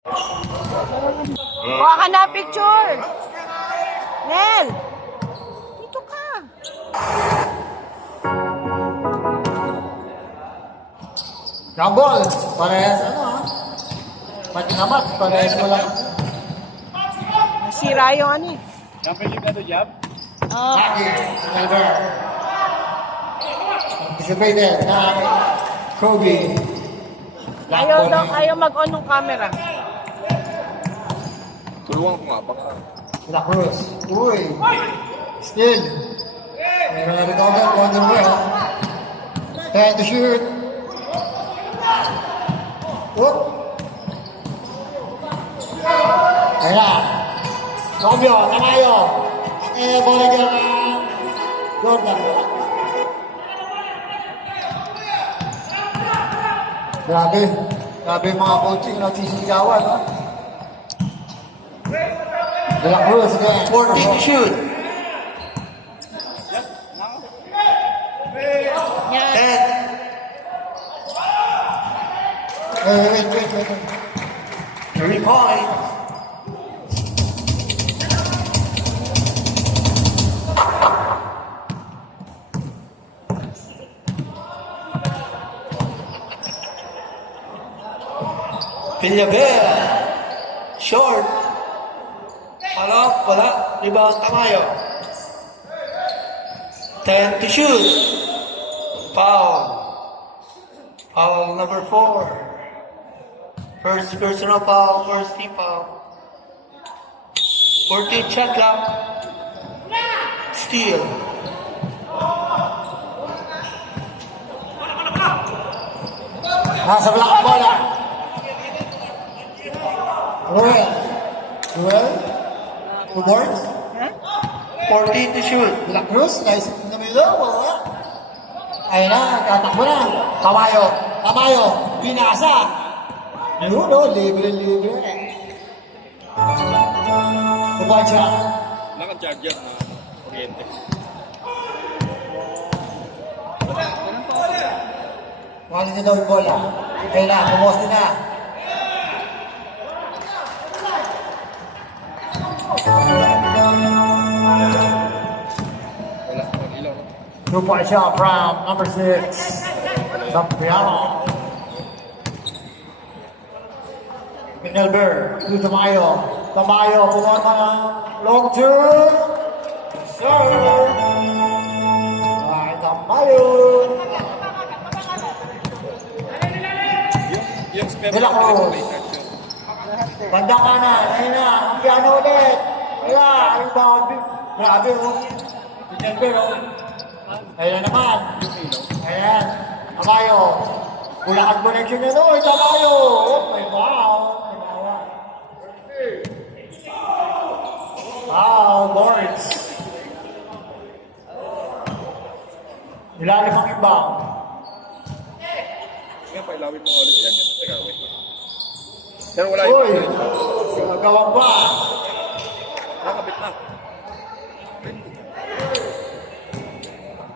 Kuha ka na picture. Nel, dito ka. Jambol, parehas ano ha? Matinamat, parehas mo lang. Nasira yung ano eh. Championship na to, Jab? Oh. Saki, Albert. Anticipated na Kobe. Ayaw mag-on ng camera. Tulungan ko nga, baka. La Cruz. Uy. Still. Meron na rin ako agad. Wonder mo ha. Time to shoot. Whoop. Ayun na. Romeo, Tamayo. Bola dyan na Jordan. Grabe. Grabe yung mga coaching nagsisigawan, ha? De La Cruz again. 14 shoot. Yan. 10. Wait. 3 points. Villaver. Short. Wala. Rebound Tamayo. 10 to shoot. Foul. Foul number 4. First personal foul, first team foul. 14 shot clock. Steal. Nasa belakang bola. Ruel. 2 boards. 14 to shoot. De La Cruz, nice in the middle. Wala. Ayun na, tatakbo na. Tamayo. Binasa. Ayun, no, libre. Ubay siya. Naka-charger na kuryente. Wali na daw yung bola. Ayun na, pumoste na. Wala, ilaw. 2-point shot from number 6. Zampiano. Minelber. To Tamayo. Pumama ng long two. Sir. Ay, Tamayo. Yung spare De La Cruz. may traction. Banda kanan. Ayun na. Ang piano ulit. Wala. Anong bawang? Grabe, oh. Minelber, oh. Ayun na naman. Ayan. Tamayo. Bulakan connection na doon. Tamayo. Oh, may wow. Wow, boards. Ilalim ang ibang. Sige, pailawin mo ulit yan. Teka, wait lang. Pero wala Uy, yung... magawang ba? Nakabit na.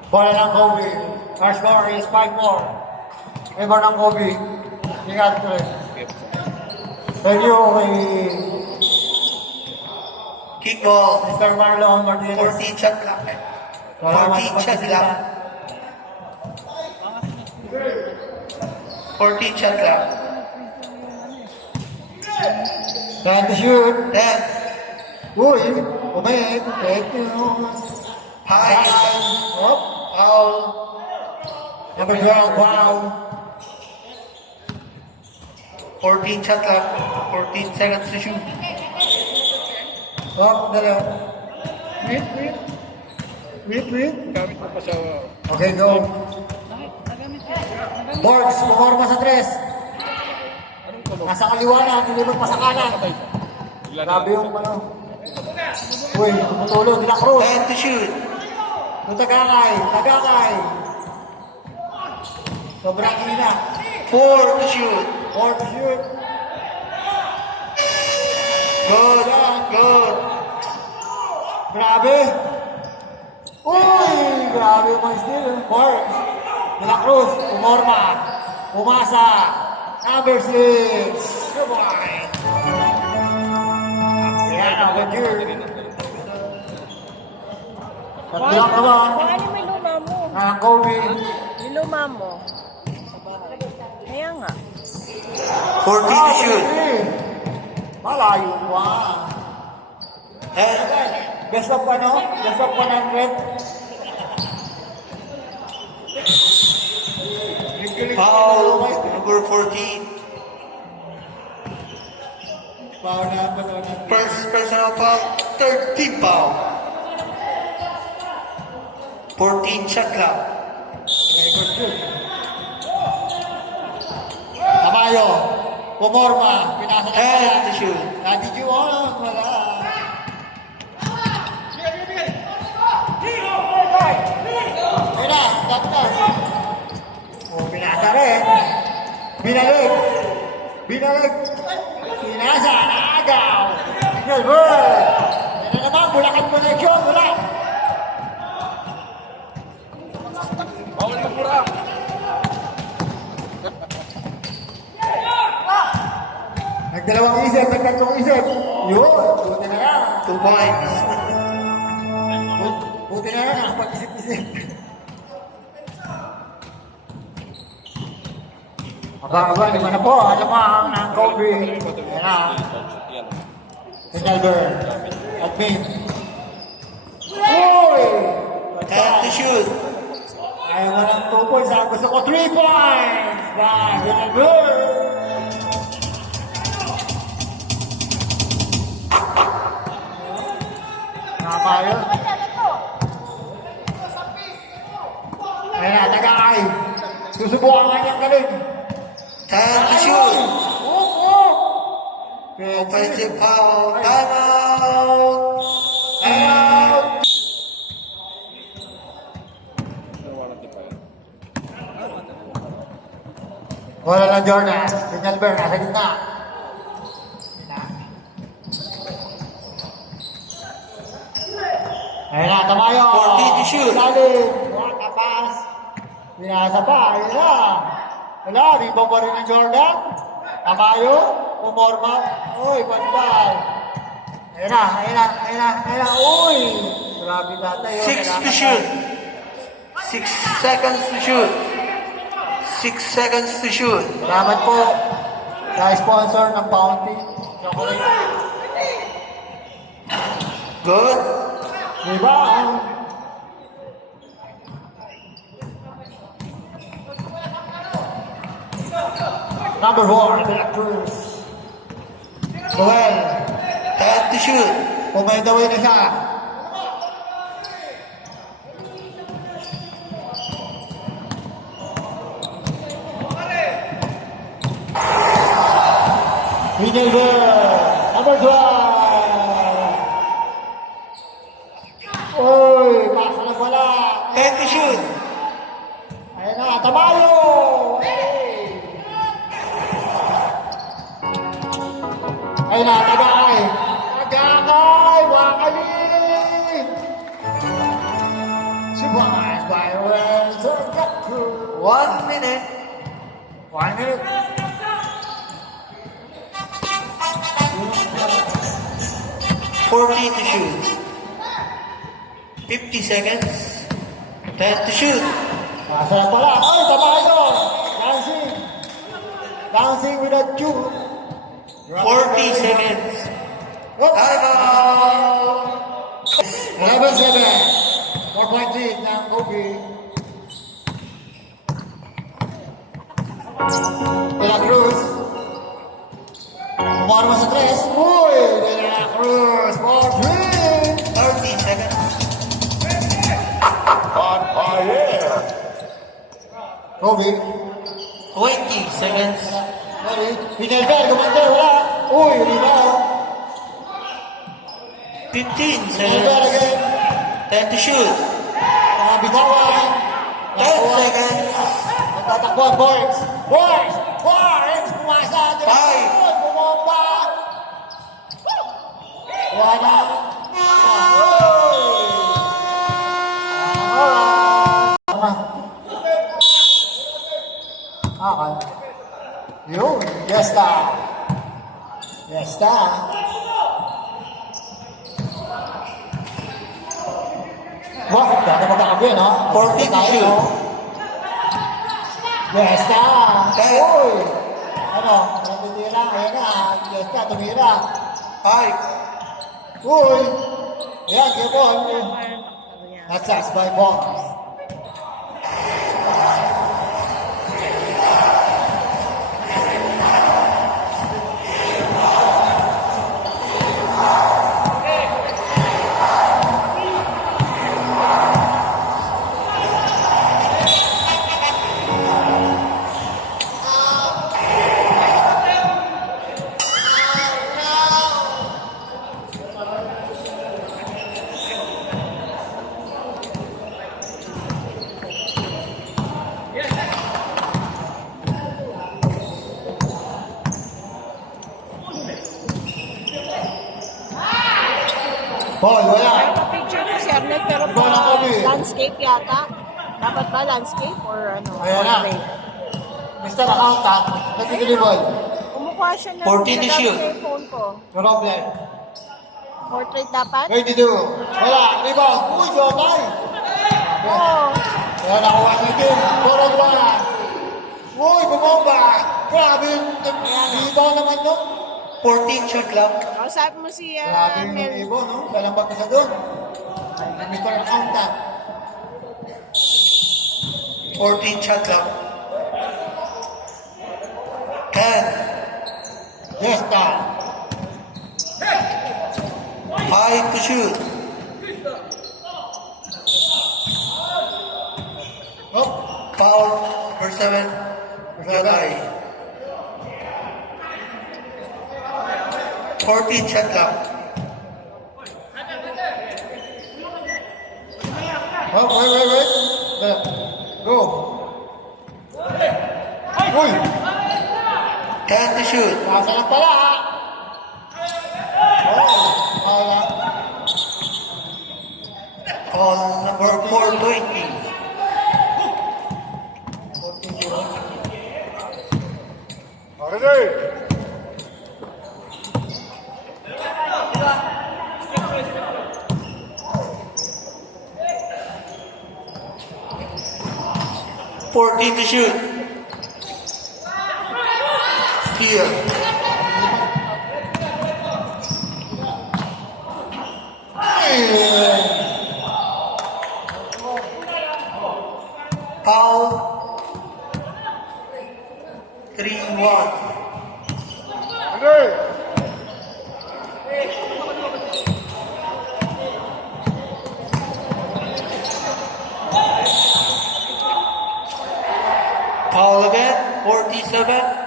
Bola ng Kobe. Our score is 5 more. Iba ng Kobe. Ingat ko rin. Thank you kay Kick ball. Mr. Marlon Martinez. 14 shot clock. 14 shot clock. 14 shot clock. Time to shoot. 10. Uy, umik. Fake news. High. Up. Foul. Number 12, wow. 14 shot clock. 14 seconds to shoot. Up, dala. Wait. Gamit mo pa siya. Okay, go. Boards, pumarma sa 3. Nasa kaliwa na, nilibot pa sa kanan. Grabe yung ano. Uy, tumutulog, De La Cruz. 10 to shoot. Tagakay. Sobrang ina. 4 to shoot. 4 to shoot. Good. Grabe. Uy, grabe yung mga steal. Boards. De La Cruz, umorma. Umasa. Number 6. Goodbye. Roger. Tatlo ka ba? Kung ano may luma mo. Kobe. May luma mo. Kaya nga. 14 to shoot. Malayo pa. And Best of ano? Best of 100. foul number 14. Foul na ba ito? First personal foul, third team foul. 14 shot clock. Tamayo. Pumorma. Pinasa na And kaya. to shoot. Daddy Juan. Wala. Ayun na. Stop na. Pinasa rin. Binalik. Binalik. Pinasa. Naagaw. Signal bird. Yan na naman. Bulacan connection. Wala. Bawal magmura. Nagdalawang isip. Nagtatlong isip. Yun. Buti na yan. 2 points. Buti na yan. Nakapag-isip-isip. Aba, lima na po. Alam mo ang Kobe. Yan na. Yan. Signal bird. Admin. Uy! And to shoot. Ayaw na ng 2 points. Ang gusto ko 3 points. Signal bird. Nakapayo. Ayan na, taga-ay. Susubukan nga niyang galing. And to shoot. Offensive. Offensive foul. Timeout. Out. Wala na Jordan. Signal bird, nasa gitna. Ayun na, Tamayo. 14 to shoot. Lalim. Wala, kapas. Binasa pa, ayun na. Wala, rebound pa rin ng Jordan. Tamayo, pumorma. Uy, panbal. Ayun na, ayun na, ayun na, ayun na. Uy! Grabe bata yun. 6 to shoot. 6 seconds to shoot. 6 seconds to shoot. Salamat po sa sponsor ng Bounty. Chocolate. Good. Diba? Number 4, De La Cruz. Joel. 10 to shoot. Pumendawin na siya. Hinelber. Number 12. Uy, pasa na wala. 10 to shoot. Ayun na, Tamayo! Ayun na, Tagakay! Tagakay! Wakali! Surprise by Renzo Gatru! 1 minute. 1 minute. $14 to shoot. 50 seconds. 10 to shoot. Pasa na pala. Ay, Tamayo! Dancing! Dancing with a cue. 40 seconds. Oops. Timeout. 11-7. 4-point lead ng Kobe. De La Cruz. Kumarma sa 3. Uy! De La Cruz for 3. 30 seconds. On fire! Kobe. 20 seconds. Ready? Pinelber. Commander. Wala. Uy! Rebound. 15 Pinelber seconds. again. 10 to shoot. Mga bitawan. 10 seconds. Tatakbo, boys! Boys! Boys! Pumasa! De La Five. Cruz! Bumomba! Wala. Okay. Yun. Yes, ta. Yes, ta. Wah, dati magkakabi, no? 14 to shoot. Yes, na. Ten. Uy. Ano? Natitira. Ayan na. Yes, na. Tumira. 5. Uy. Ayan, game ball. Ano yan? That's us by Bonds. Ball, wala. Picture ko si Arnett pero Iba na kami. landscape yata. Dapat ba landscape or ano? Ayan na. portrait? Mr. Accountant, nagtitiliboy. Kumukha siya na 14 to ginagamit shoot. ko yung phone ko. Problem. Portrait dapat? 22. Wala. Rebound. Uy, Jotay. Oo. Kaya nakuha niya din. Puro ba? Uy, bumomba. Grabe. Rebound naman no? 14 shot lang. Kausapin mo si Grabe yung Mel. ibo, no? Walang bagkasa doon. Mr. Accountant. 14 shot lang. 10. Yes, ka. 5 to shoot. Oh, Foul. Number 7. Jotay. 14 shot lang. oh, wait. Go. Uy, 10 to shoot. nasa lang pala, ha? Oh, wala. Foul number 420. 14-0. Ready? To shoot. Here. Foul. 3-1. Ready? Foul again. 47.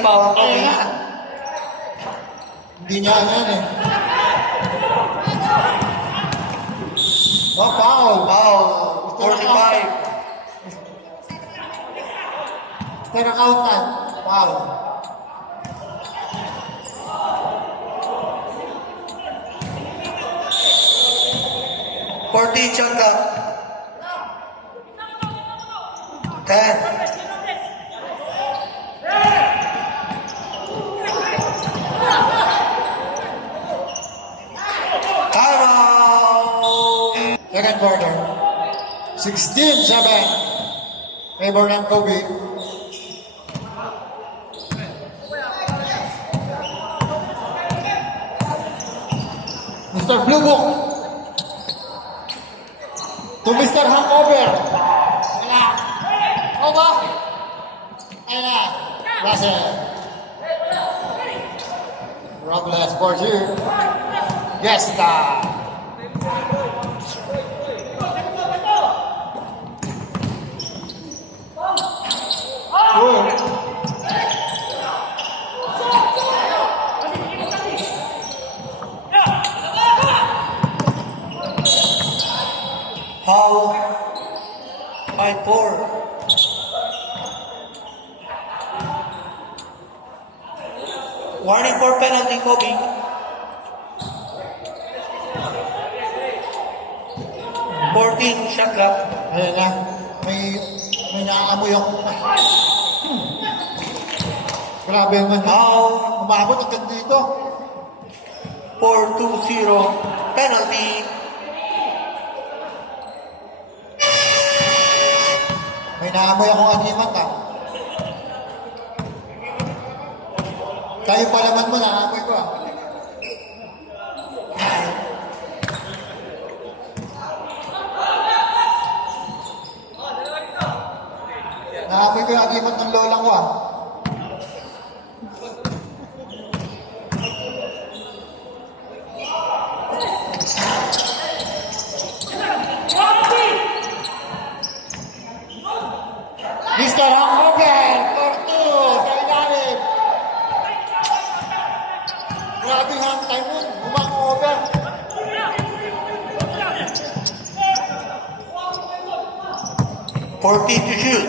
Foul kami. Hindi niya ano yan eh. Oh, foul. Foul. 45. Mr. Accountant. Foul. Shot clock. 10. Timeout. Second quarter. 16-7. Favor ng Kobe. Mr. Blue Book. To Mr. Hangover. Wala. Oba. Ayun na. Russell. Robles for you. Gesta. Good. Foul. 5-4. Warning for penalty, Kobe. Shot clock. Ayan na. May naaamoy ako. Grabe naman. Foul. Umabot agad dito. 4-2-0. Penalty. May naamoy akong animat ah. Kayo palaman mo, naamoy ko ah. Naamoy ko yung animat ng lola ko ah. Mr. Hangover, Tortu, sa ilalim. Grabe hang time mo, humang-over. Fourteen to shoot.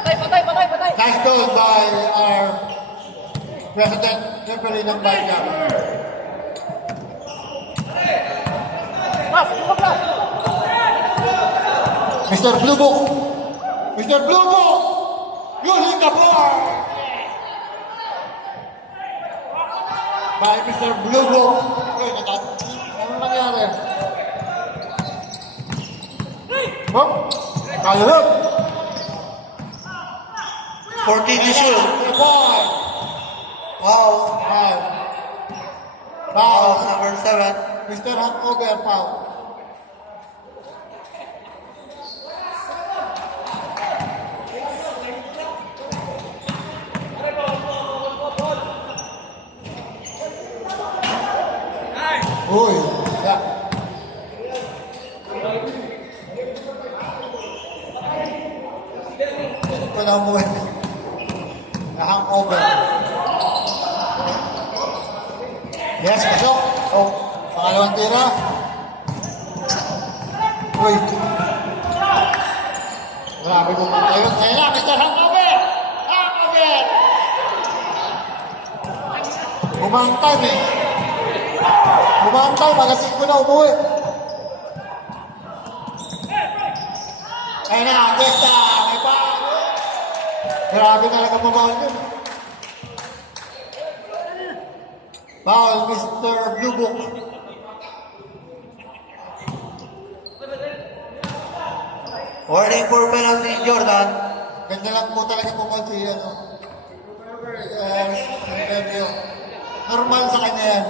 Patay. Nice goal by our President referee ng Bayan. Mr. Blue Book! Mr. Blue Book! Using the ball! By Mr. Blue Book. Okay, ano nangyari? Oh, kaya rin. 14 to shoot. Foul. Foul. Foul. Foul Foul. number 7. Mr. Hangover, foul. Uy, ya. Ito na mo na hangover. Yes, pasok. Oh, pangalawang tira. Uy. Grabe mo tayo. Kaya na, Mr. Hangover! Hangover! Bumantay eh. Bumantay, malasing ko na umuwi. Kaya na, Gesta, may pa. Grabe talaga mamahal yun. Foul, Mr. Blue Book. Warning for penalty, Jordan. Ganda lang po talaga pumunta si ano. Interview. Normal sa kanya yan.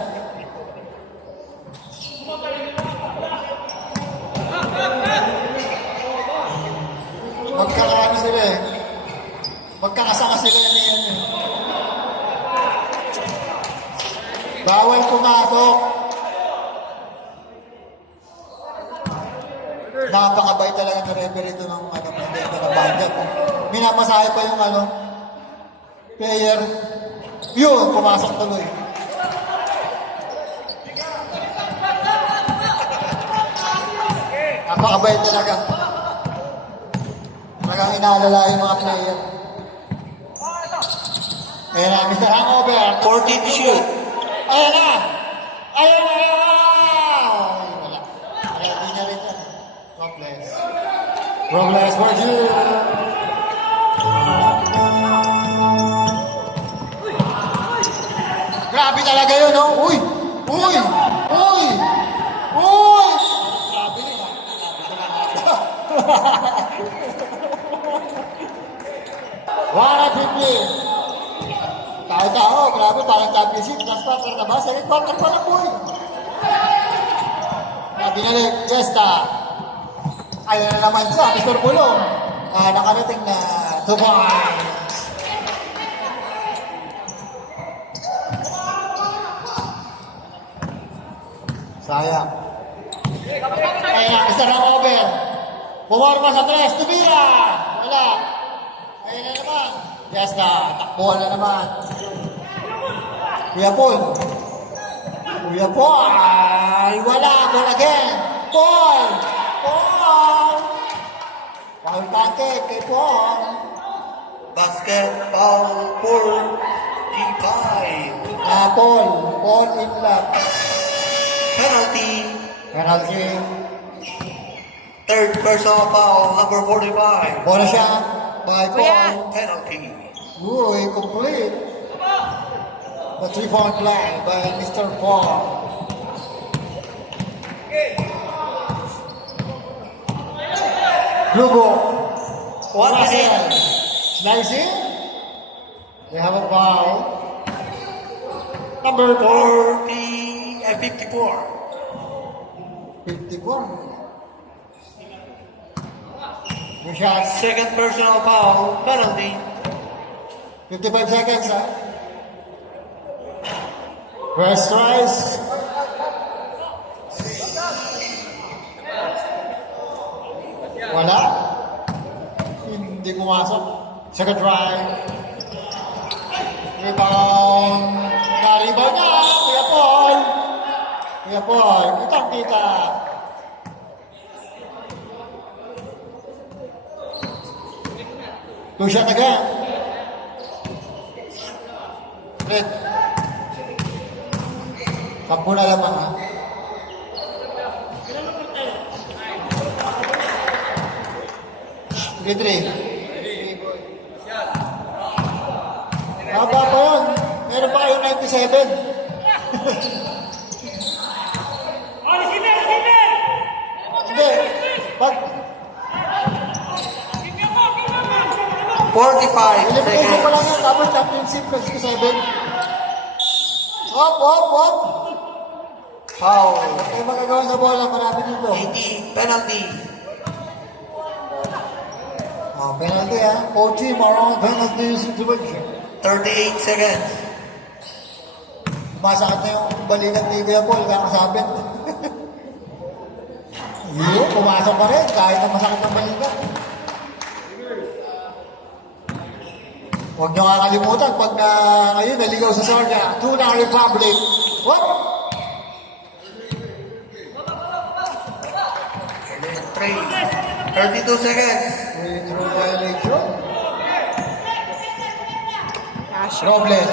Magkakaano sila eh. Magkakasama sila ni yan eh. Bawal pumasok. Napakabait talaga ng referee ito ng ano, presidente ng Banjat. Minamasahe pa yung ano, player. Yun, pumasok tuloy. Napakabait talaga. Talagang inaalala yung mga player. Ayan na, Mr. Hangover. 14 to shoot. Ayan na! Ayan na! Ay, wala. Kaya di na rin yan. Robles. Robles for you! Grabe talaga yun, no? Uy! Uy! Uy! Uy! Grabe yun, ah. Grabe ko na. Tao-tao, grabe, parang championship. Last quarter na ba? Second quarter pa lang, boy. Binalik, Gesta. Ayan na naman siya, Mr. Bulong. Nakarating na 2 points. Sayang. Ayan na, Mr. Hangover. Bumarma sa 3, tumira. Wala. Ayan na naman. Gesta, takbuhan na naman. Kuya Paul. Kuya Paul. Ay, wala. Goal again. Paul. Paul. Paul Kante kay Paul. Basket foul for G5. Paul. Paul in love. Penalty. Penalty. Third personal foul, number 45. Bola siya. By Kuya. Paul. Penalty. Ooh, incomplete. The 3-point play by Mr. Paul. Blue ball. 1 minute. Russell. Slicing. We have a foul. Number 54. 54. Good shot. Second personal foul, penalty. 55 seconds, ha? First tries. Wala. Hindi pumasok. Second try. Rebound. Na-rebound na. Kuya Paul. Kuya Paul. Kitang-kita. Two shot again. Red. Sampu na lamang, ha? Okay, 3. Haba pa yun. Meron pa kayong 97. Hindi. Pag 45 elimination pa lang seconds. yan, tapos championship 67. Hop, hop, hop. Foul. Ay magagawa sa bola, marami dito. 80, penalty. Oh, penalty, ha? OT, marong penalty situation. 38 seconds. Masakit na yung balikat ni Kuya Paul, kakasabit. Yun, pumasok pa rin, kahit na masakit ang balikat. Huwag niyo kakalimutan, pag ngayon naligaw sa Sorga, Tuna Republic. What? 32 seconds. Free throw violation. Cash. Robles.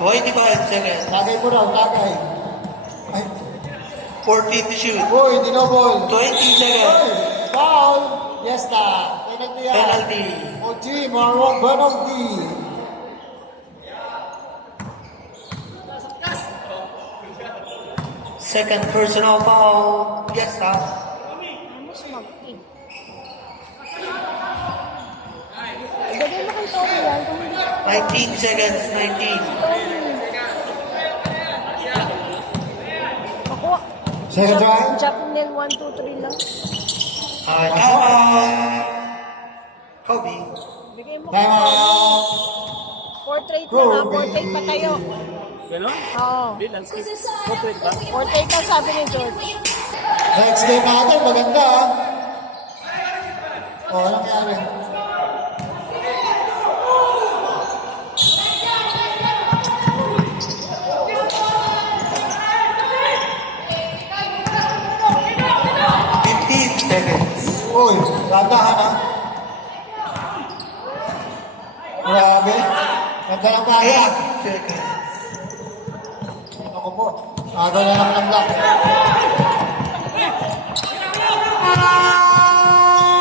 25 seconds. Tagay mo raw, tagay. Ay, 14 to shoot. boy, dinobol. 20 seconds. Oy, foul. Yes, na. Penalty yan. Penalty. OT, marong penalty. Second personal foul. Yes, stop. Ano sumagpin? Ibigay mo kay Tommy yan. Kung hindi 19 seconds. 19. ako, Second try. Japanese 1, 2, 3 lang. Kobe. Bigay mo Time out. portrait lang ha, portrait pa tayo. Ganon? Oo. Hindi, landscape. Portrait ba? Portrait lang sabi ni George. Next game natin, maganda, ha? Oh, anong nangyari? Uy, landahan, ha? Grabe. Ganda ng kaya. 8 seconds. Ako po. Agaw na lang ng block.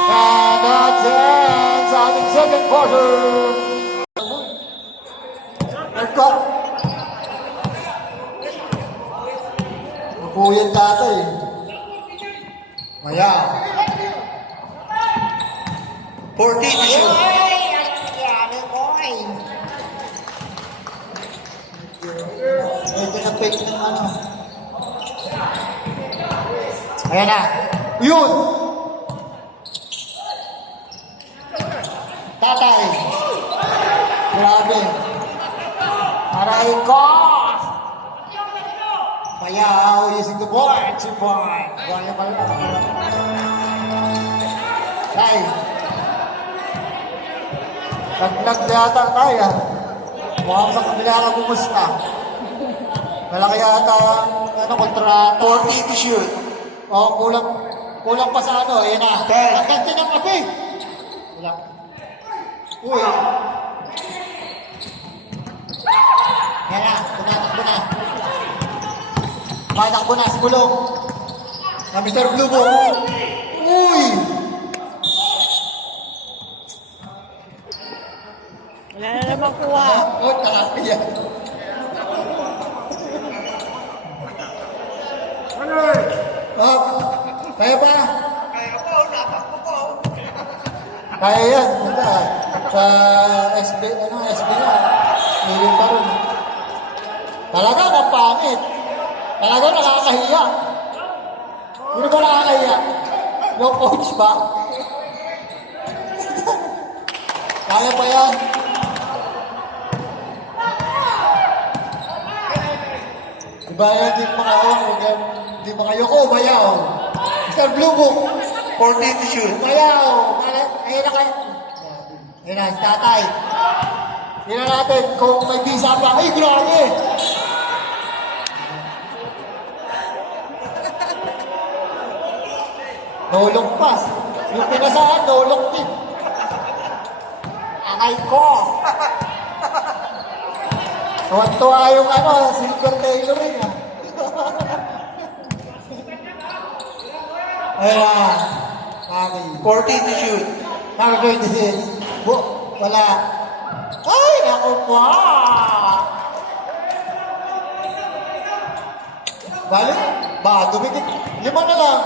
And that's it sa ating second quarter. Let's go. Magpuyin tatay. Maya. 14 to shoot. Ay, tinapake ng ano. Ayan na. Yun! Tatay. Grabe. Aray ko! Payaw using the board. 2 point. Wala pa rin. Tay. Naglag yata tayo. Mukhang sa kabila ka kumusta. Malaki yata ang kontrata. 40 to shoot. O, kulang pa sa ano. Ayan na. Ten. Nagkanti ng kape. Wala. Uy. Yan na. Tumatakbo na. Tumatakbo na sa gulong. Mr. Blue Book. Uy! Wala na naman kuha. Oh, kalaki yan. Oh, kaya pa? Kaya yan. Wala. Sa SB, SB na. Hiling pa rin. Talaga, ang pangit. Talaga, nakakahiya. Hindi ba nakakahiya? Yung coach ba? Kaya pa yan. Diba yan, di makayoko, bayaw. Mr. Blue Book. 14 to shoot. Bayaw. Ayun na kayo. Ayun na, si tatay. Tingnan natin kung may visa pa. Ay, grabe! Nolong pas. Yung pinasaan, nolong din. Akay ko. Tuwan-tuwa yung Silver Tailoring. Ayun na. Kami. 14 to shoot. Kami 26. Wala. Ay, ako pa. Balik? Ba, dumikit. 5 na lang.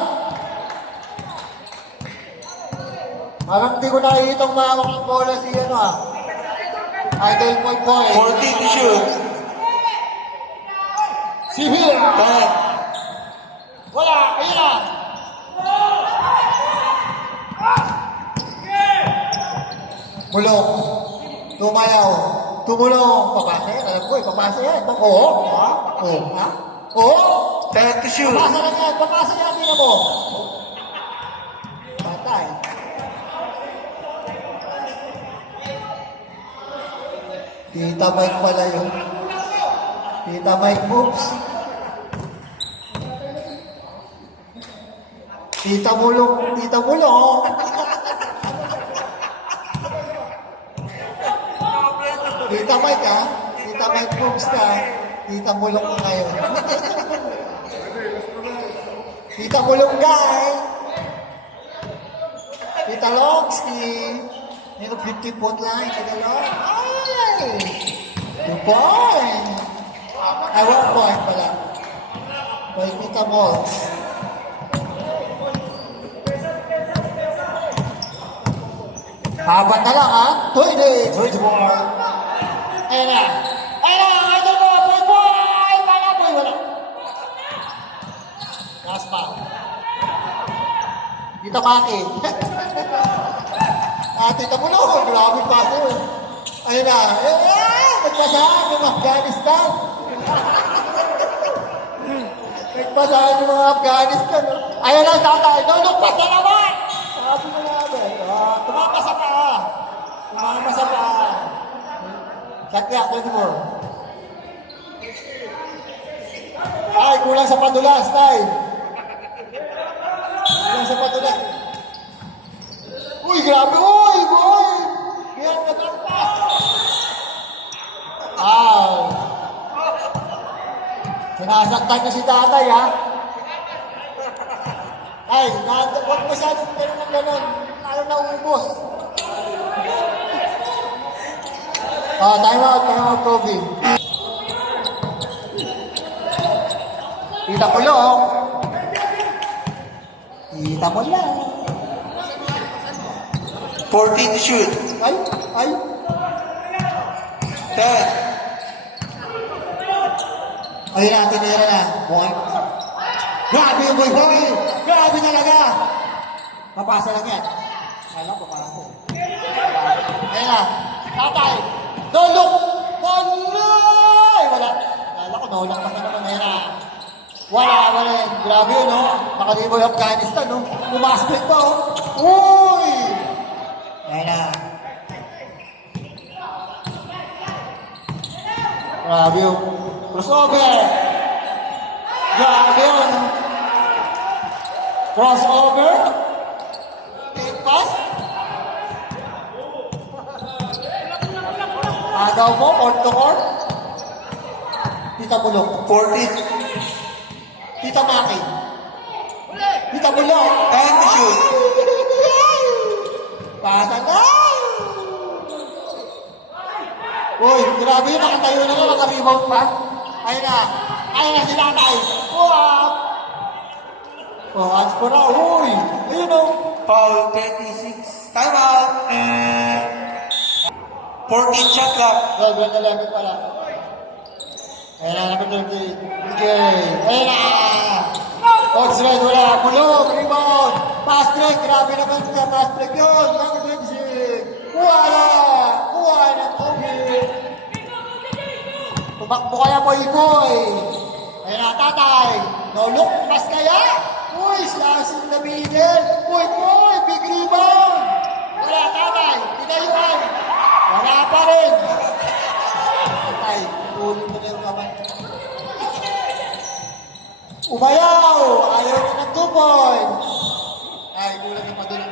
Parang hindi ko nakikita ang mahawak ng bola si Idol Boy. 14 to shoot. Si Hira. 10. Wala, ayun na. Bulong. Tumayaw. Tumulong. Papasa yan. Alam ko papasa yan. Oo. Ha? Oo. Ha? Oo. 10 to shoot. Papasa lang yan. Papasa yan. Tingnan mo. Patay. Tita Mike pala yun. Tita Mike moves. Tita Mulong. Tita Mulong. Tita Mike ha? Tita Mike moves ka. Tita Mulong ka ngayon. Tita Mulong guy. Tita Longsky. Yung 50-foot line. Tita Long. Ay! 2 point. Ay, 1 point pala. By Tita Molds. Habat na lang ha? 20, 24. Ayun na. Ayun na! Idol mo! Boy! Wala boy! Wala. Last pa. Tita Maki. Tita Mulo. Grabe pa ito. Ayun na. Nagpasahan ng Afghanistan. Nagpasahan ng mga Afghanistan. Ayun na, tatay. Nulugpas na naman! Sabi mo namin. Tumamasa pa. Tumamasa pa. Sakya, 24. Ay, kulang sa padulas, tay. Kulang sa padulas. Uy, grabe. Uy, boy. Yan, naglampas. Ay. Sinasaktan na si tatay, ha? Ay, huwag masyadong gano'n. Lalo na ubos. Time out, Kobe. Tita Kulong. Tita mo lang. 14 to shoot. Ay. 10. Ayun na, tinira na. Point. Grabe yung boy. Grabe talaga. Papasa lang yan. Alam ko, papasa. Ayun na. Tatay. Dolok. Wala. Wala ko, nolak pa na naman. Ayun na. Wala. Grabe yun, no? Nakalibo yung Afghanistan, no? Pumasbit pa, oh. Uy! Ayun na. Grabe yun. Crossover! Grabe yun. Crossover? Take pass? Agaw mo, court to court? Tita Bulok. 14. Tita Maki. bulong. Time to shoot. Pasa na! Uy, grabe yun. Nakatayo na lang. Naka-rebound pa. Ayun na. Ayun na si Tatay. Wow! Oh, as for now. Uy! Ayun o. Foul 36. Time out. 14 shot clock. Well, well, 11 pala. Ayun na, number 30. DJ. Ayun na! Odds red, wala. Bulong, rebound. Pass break. Grabe naman siya. Pass break yun. Number 26. Kuha na! Kuha na. Okay. Tumakbo kaya po Ikoy. Ayun na, Tatay. No look, pass kaya? Uy, slash in the middle. Uy, uy, big rebound. Wala, Tatay. Tinayuan. Wala pa rin. Tatay, ulit mo na yung kamay. Umayaw. Ayaw na ng 2 points. Ay, kulang yung padulong.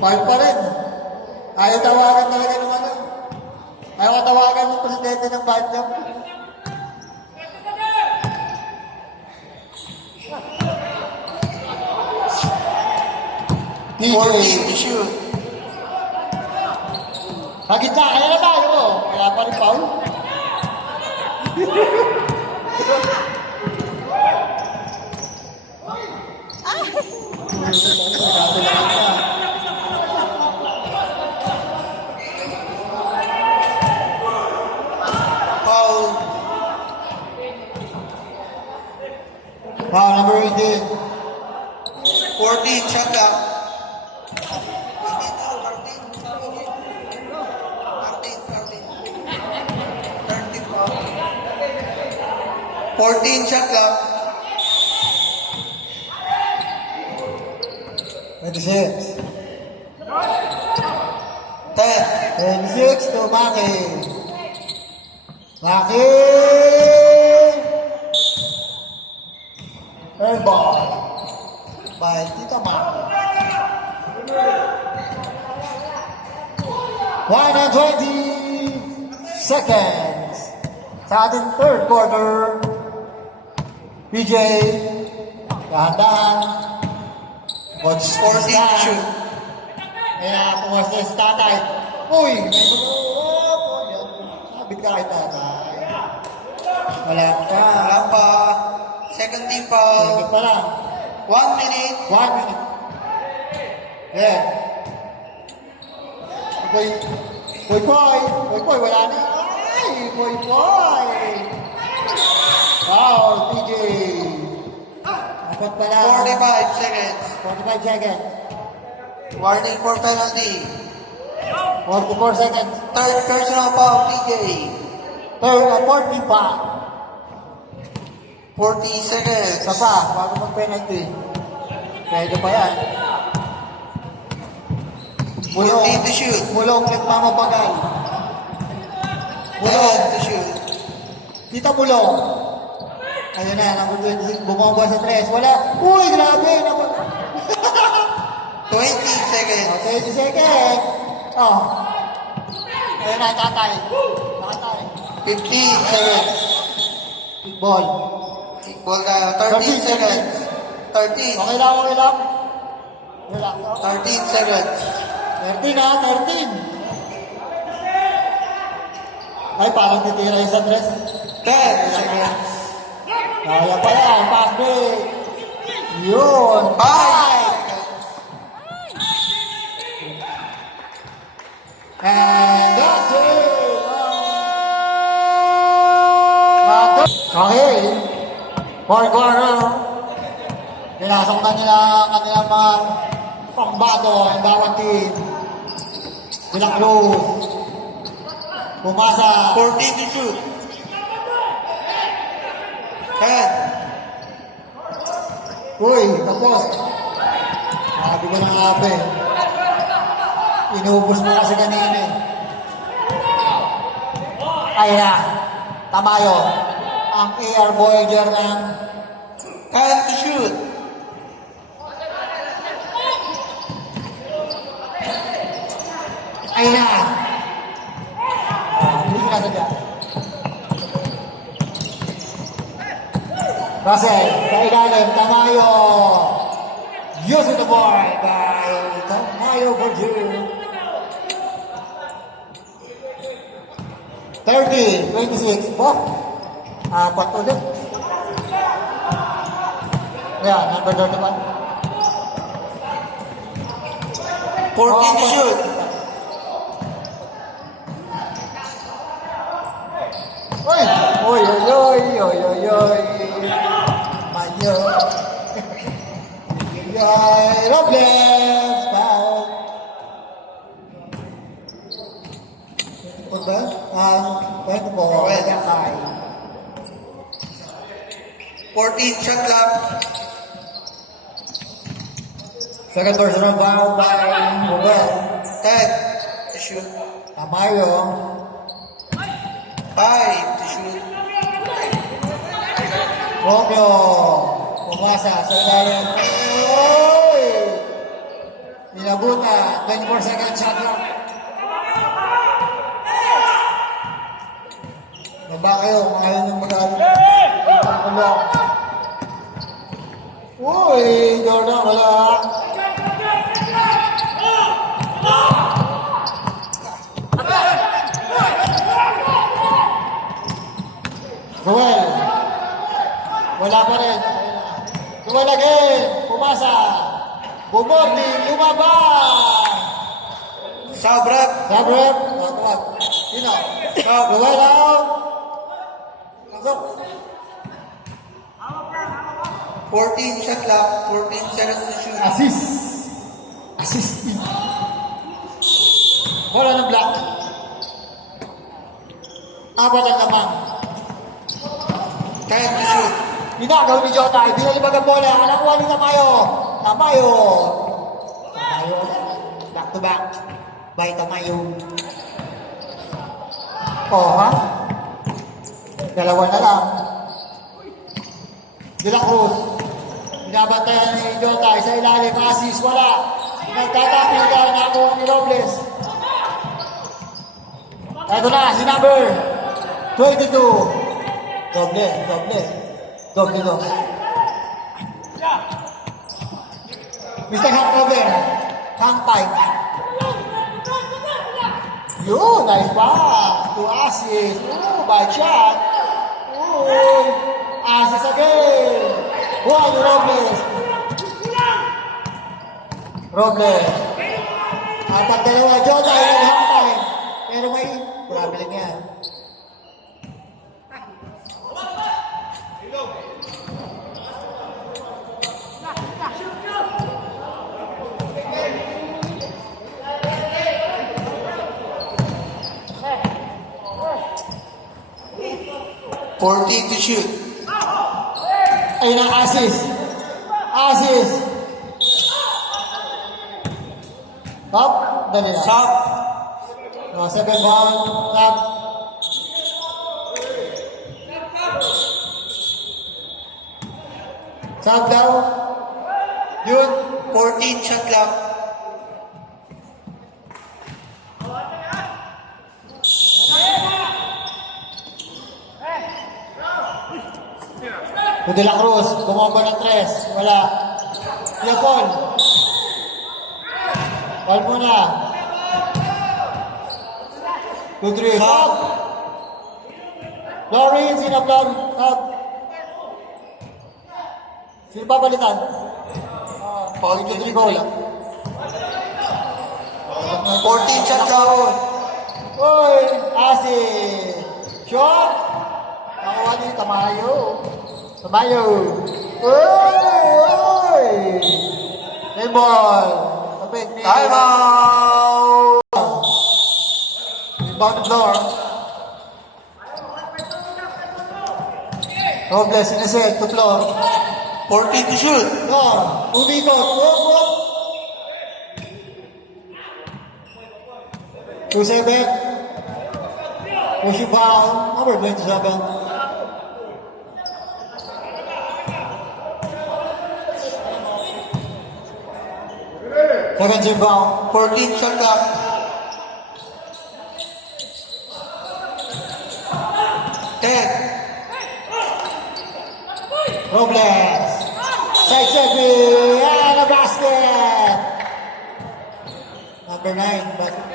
Foul pa rin. Ayaw tawagan talaga ng ano. Ayaw tawagan ng presidente ng Banjam. DJ. 14 to shoot. Sa gitna, kaya na tayo. Wala pa rin foul. Foul. Foul number 18. 14 shot clock. 14 shot clock. 26. 10. 26 to Maki. Maki! Airball. By Tita Maki. 120 seconds. Sa ating third quarter. PJ. Dahan-dahan. Coach 14 to shoot. Kaya pumas na si Tatay. Uy! Sabit ka kay Tatay. Wala ka. Wala pa. Second team foul. Sabit pa lang. 1 minute. 1 minute. Yeah. Boy, boy, boy. Boy, boy, wala na. Ay, boy, boy. Wow, PJ. Dapat pala. 45 seconds. 45 seconds. Warning for penalty. 44 seconds. Third personal foul, PJ. 40 pa. 40 seconds. Isa pa, bago mag-penalty. Pwede pa yan. 14 to shoot. Bulong nagmamabagal. 10 to shoot. Tita Bulong. Ayun na, number 26, bumaba sa 3. Wala. Uy, grabe. 20 seconds. 20 seconds. Oh. Ayun na, Tatay. Tatay. 15 seconds. Big ball. Kickball tayo. 13 seconds. 13. Okay lang, okay lang. Relax. 13 seconds. 13 ha, 13. Ay, parang titira yung sa 3. 10 seconds. Kaya pa yan, pass break. Yun. 5 seconds. And that's it. Okay. Fourth quarter. Pinasok na nila ang kanilang mga pangbato ang bawat team. Sila Cruz. Pumasa. 14 to shoot. 10. Uy, tapos. Sabi ko ng abe. Inubos mo kasi kanina eh. Ay na. Tamayo. Ang air Voyager ng 10 to shoot. ay na. Hindi ka nasa dyan. Russell, sa ilalim, Tamayo. Using the board by Tamayo Borju. 30-26. Ba? Apat ulit. Yeah, number 31. 14 to shoot. Oy! Oy, oy, oy, oy, oy, oy. Mayo. Oy, Robles. Foul. Punta? 24. Well. Yakay. 14 shot clock. Second personal foul by Mobel. 10 to shoot. Tamayo. 5 to shoot. Romeo. Pumasa sa ilalim. Oy! Nilabuta. 24 seconds shot clock. Baba kayo, kung ayaw nyo mag-alit. Pagkulong. Uy, Jordan, wala. Ruel. Wala pa rin. Ruel again. Pumasa. Bumordi. Lumaban. Sabrap. Sabrep. Sabrep. Sino? Ruel out. Pasok. 14 shot clock. 14 seconds to shoot. Assist. Assist. Bola ng black. Apat ang lamang. 10 to shoot. Pinagaw ni Jota. Binalibag ang bola. Nakuha ni Tamayo. Tamayo. Tamayo. Back to back. By Tamayo. Oh, ha? Dalawa na lang. De La Cruz. Binabantayan ni Jota. Isa ilalim. Assist. Wala. Nagtatapil ka. Nakuha ni Robles. Ito na. Si number 22. Doble. Doble. Doble dos. Mr. Hangover. Hang time. Yun. Nice pass. To assist. Ooh, bad shot. Ooh. Assist again. Juan Robles. Robles. At ang dalawa, Jota, yung hang time. Pero may grabe lang yan. Fourteen to shoot. Ayun ang assist. Assist. Top. Dali na. Sub. Oh, 7 ball. Top. Sub daw. Yun. 14 shot clock. To De La Cruz. Bumomba ng 3. Wala. Yapon. Ball muna. 2-3. Sub. Lawrence, in-upload. Sub. Sino babalitan? Paul 2-3 goal. 14 shot clock. Uy! Assist! Shot! Nakuha ni Tamayo. Tamayo! Uy! Game ball! Kapit ni... Time out. Inbound the floor. Robles, sineset to floor. 14 to shoot. Floor. Umikot. Whoop, 2-7. Pushing foul. Number 27. Second team foul. 14 shot clock. 10. Robles. Side serving. And a basket. Number 9. Basket.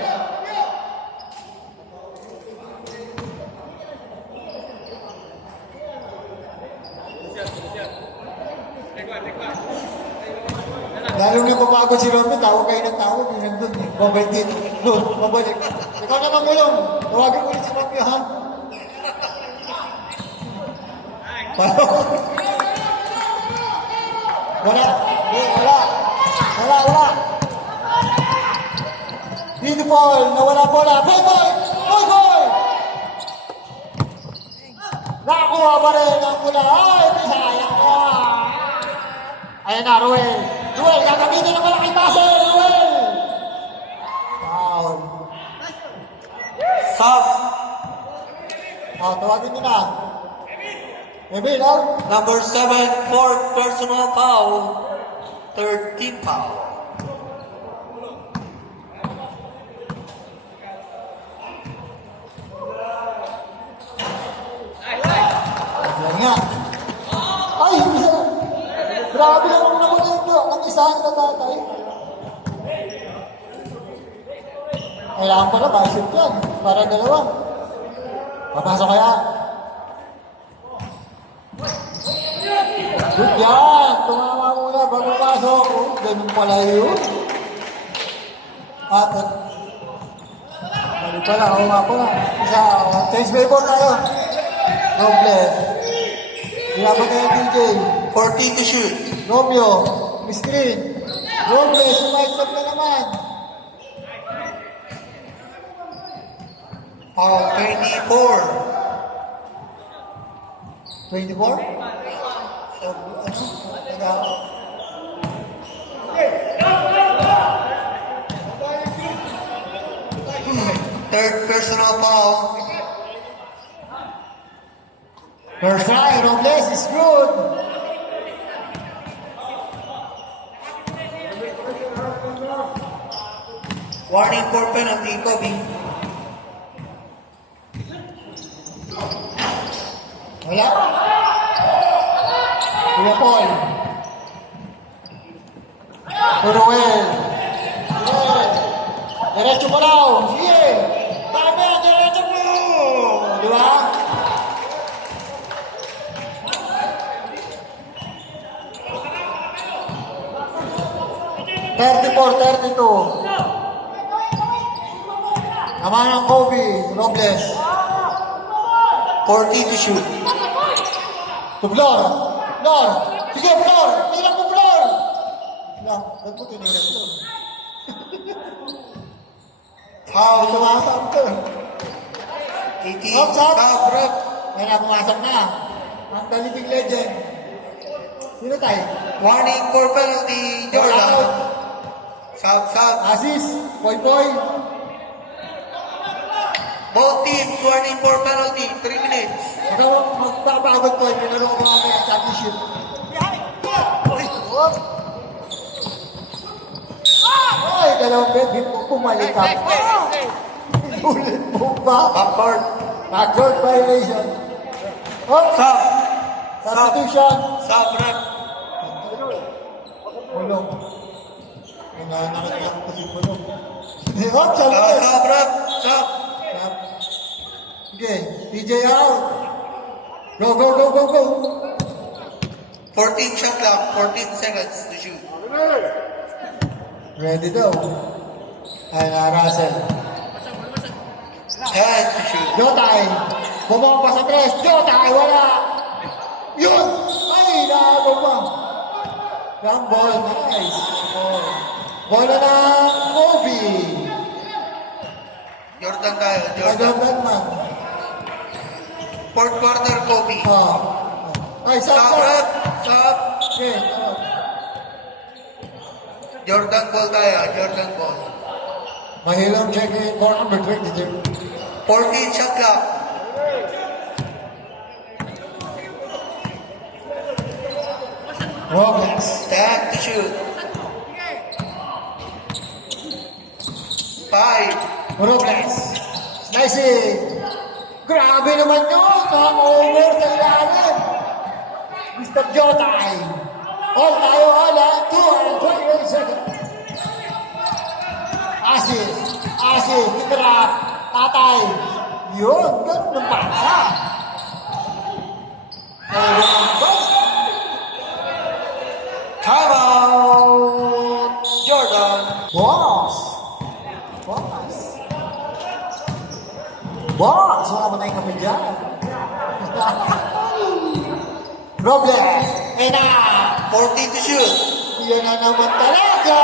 Lalo na papagod si Romeo, tawag kayo ng tawag, yung nandun eh. Mobile dito. Doon, mabalik. Ikaw naman gulong. Tawagin mo ulit si Romeo, ha? Paano? Wala. Wala. Wala, wala. Beautiful. Nawala bola. Boy, boy! Boy, boy! Nakakuha pa rin ang bola. Ay, sayang ka. Ayan na, Ruel. Ruel, gagamitin ang malaking pase. Ruel! Foul. Stop. Tawagin nyo na. Maybe, no? Number 7, fourth personal foul. Third team foul. Yan nga. Ay, isa. Grabe naman naman ito. Ang isahan na tatay. Kailangan pala, basip yan. Para dalawa. Papasok kaya. Good yan. Tumama muna bago pasok. Oh, ganun pala yun. At, balik pala. Oo nga pala. Isa, change favor tayo. Robles. Ilaban na yung DJ. 14 to shoot. Romeo. Screen. Robles. Sumaisap na naman. Foul 24. 24? Third personal foul. First try, Robles is good. Warning for penalty, Kobe. Wala. Kuya Paul. Ruel. Ruel. Diretso pa raw. Sige. Tama, diretso mo. Di ba? (34, 32). Naman ang Kobe. Robles. 14 to shoot. To Flor. Flor. Sige, Flor. Tira mo, Flor. Flor. Ba't mo tinira ito? Foul. Tumasap to. 18. Up, up. Stop, rep. Ayan na, pumasok na. Ang Dalibig Legend. Sino tayo? Warning for penalty, Jordan. Stop, stop. Assist. Poy, poy. Both teams warning for penalty. 3 minutes. Ikaw, magpapagod ko. Pinaro ko mga kaya championship. Ay, dalawang bed. Hindi mo bumalik ka. Ulit mo ba? Backcourt. Backward violation. Oh, Stop. substitution. Stop, rep. Bulong. Nananakit lang ko si Bulong. Hop, Stop, sabi. stop, rep. Stop. Sige, TJ out. Go, go, go, go, go. 14 shot clock. 14 seconds to shoot. Ready daw. Ay na, Russell. 10 to shoot. Jotay. Bumaba sa tres. Jotay, wala. Yun! Ay, naago pa. Young ball, nice. Oh. Bola ng Kobe. Jordan tayo. Jordan Jordan. Batman. Fourth quarter, Kobe. Ay, stop, Stop, stop. rep. Stop. Okay, Jordan ball tayo. Jordan ball. mahirap checking for number 22. 14 shot clock. Robles. 10 to shoot. 5. Robles. Slicing. Grabe naman yun. Naka-over sa ilalim. Mr. Jotay. All tayo, all ha. 228 seconds. Asis, titrap, tatay. Yun, ganun ng pasa. Timeout! Jordan. Boss, wala ba tayong kami dyan? Robles, and 14 to shoot. yan na naman talaga.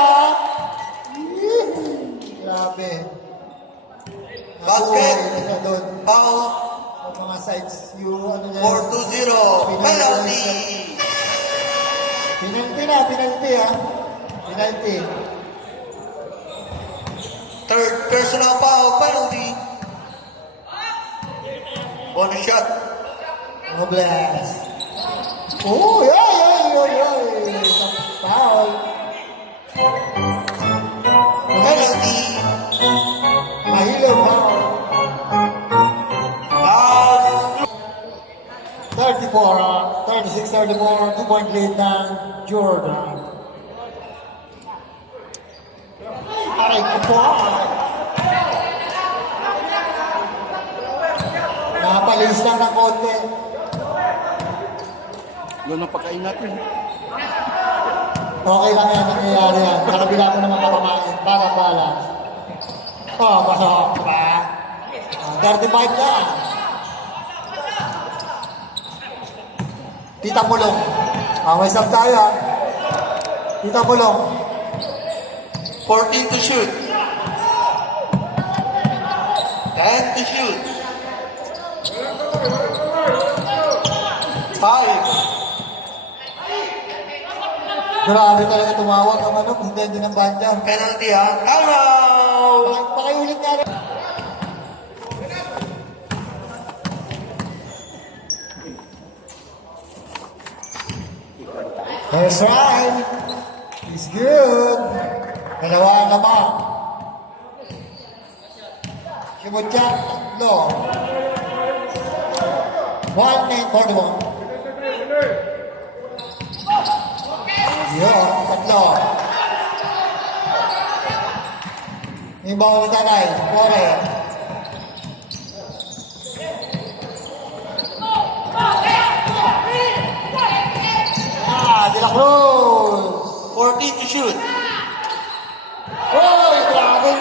Grabe. Basket. Isa doon. Foul. Ang mga sides, yung ano na 4-2-0. Penalty. Penalty ha. Penalty. Third personal foul. Penalty. Bonus shot. Robles. Oh, yay. Foul. Penalty. Mahilo, foul. Foul. 36-34, 2-point lead ng Jordan. Aray ko po. Napalis lang ng konti. Yun ang pagkain natin. Okay lang yan, nangyayari yan. Nakabila ko naman kapamain. Para balance. Oh, pasok. Diba? 35 na. Tita Mulong. May sub tayo ha. Tita Mulong. 14 to shoot. 10 to shoot. 5. Grabe talaga tumawag ang ano, presidente ng banda. Penalty ha. Timeout. Pakiulit nga rin. That's right. He's good. Dalawa ang lamang. Simutyan, tatlo. 1-9-41. Yun, tatlo. Yung bawal na tanay, 4. De La Cruz. 14 to shoot. Oy, grabe.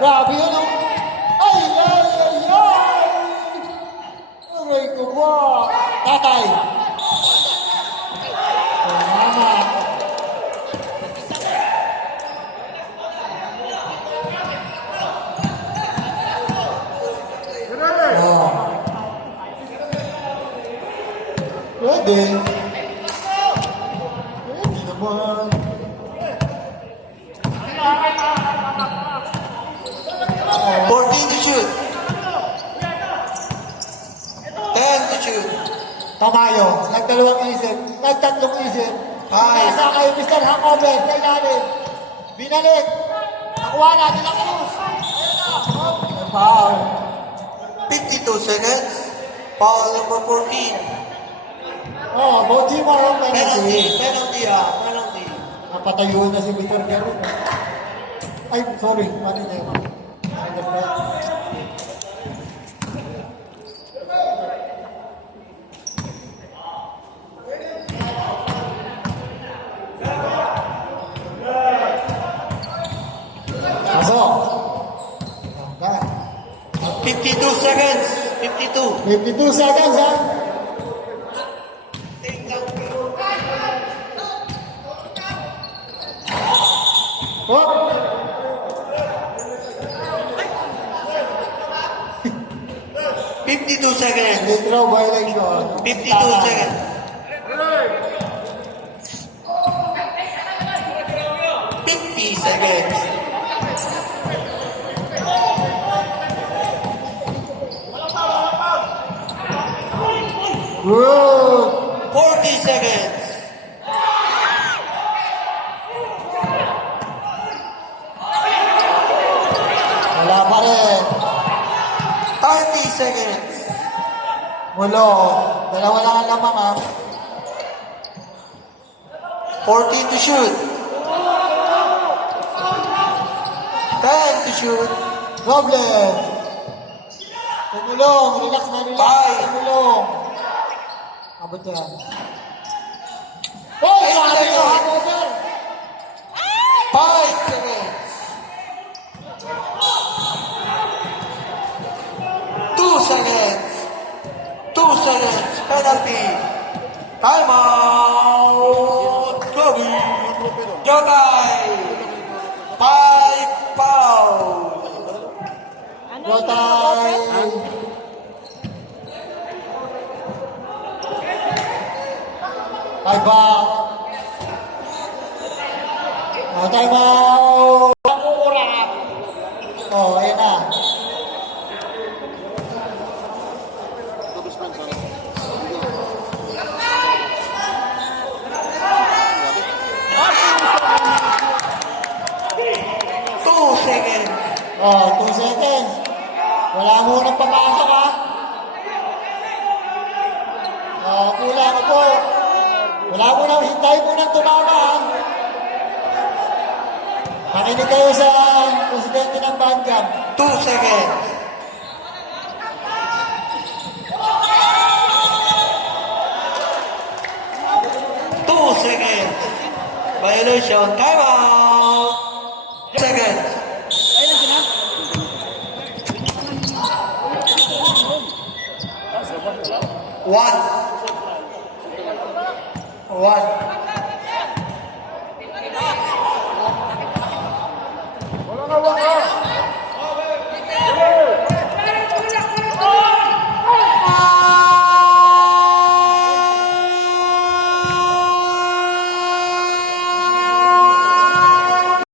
Grabe yun. Oh. Ay. Aray ko ba. Tatay. Tama. Oh. Pwede. Pwede naman. 14 to shoot. 10 to shoot. Tamayo. Nagdalawang isip. Nagtatlong isip. Ay. Nasa kayo, Mr. Hangover. Kay natin. Binalik. Nakuha natin ang Cruz. Foul. 52 seconds. Foul number 14. Oh, both team are on Penalty. penalty. Penalty ha. Penalty. Napatayo na si Mr. Garo. Ay, sorry. Mali na yun. Pasok. 52 seconds. 52. 52 seconds, ha? Oh! 52 seconds. Free throw violation. 52 seconds. 50 seconds. Good. 40 seconds. Wala pa rin. 30 seconds. Mulo. Dalawa lang ang lamang, ha? 14 to shoot. 10 to shoot. Robles. Tumulong. Relax na relax. Five. Tumulong. Abot yan. Oh, grabe seconds. yung hangover. 5 seconds. 2 seconds. 2 seconds. Penalty. Timeout. Kobe. Yotay. 5 foul. Ano Go yung time. Time out. Oh, time out. Pangura. Oh, ayan na. Two seconds. Oh, 2 seconds. Wala munang papasok ha. Oh, kulang po. Wala munang, hintay munang tumama ha. Makinig kayo sa presidente ng Banjam. 2 seconds. 2 seconds. Violation. Timeout. Seconds. One. One. Wala ka.